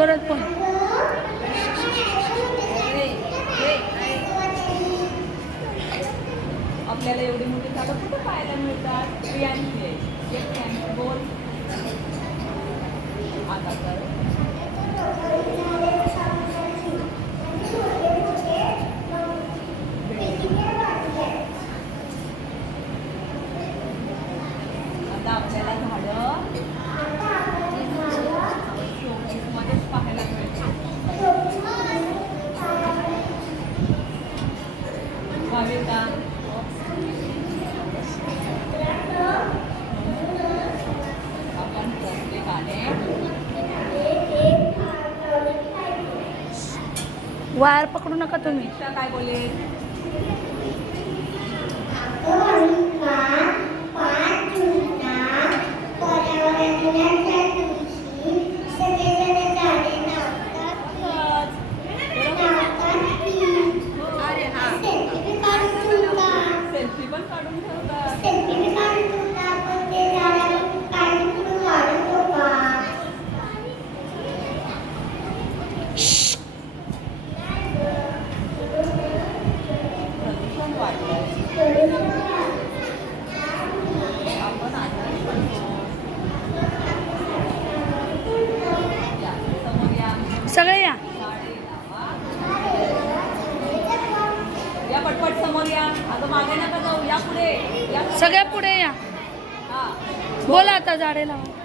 जोरात पण आपल्याला एवढी मोठी झाडं कुठं पाहायला मिळतात? प्रियांशी आहे. एक प्रियांशी बोल आता तर आता आपल्याला झाडं शोमध्येच पाहायला मिळतात. भाविका आपण प्रत्येकाने वायर पकडू नका तुम्ही. काय बोलेल? सेल्फी पण काढून ठेवतात. प्रदूषण वाढलंय. आपण आजारी पडतो. या, समोर या. सगळे या. झाडे लावा. या पटपट समोर या. अगं मागे नका जाऊ. या पुढे या. सगळ्या पुढे या. हा बोला आता झाडे लावा.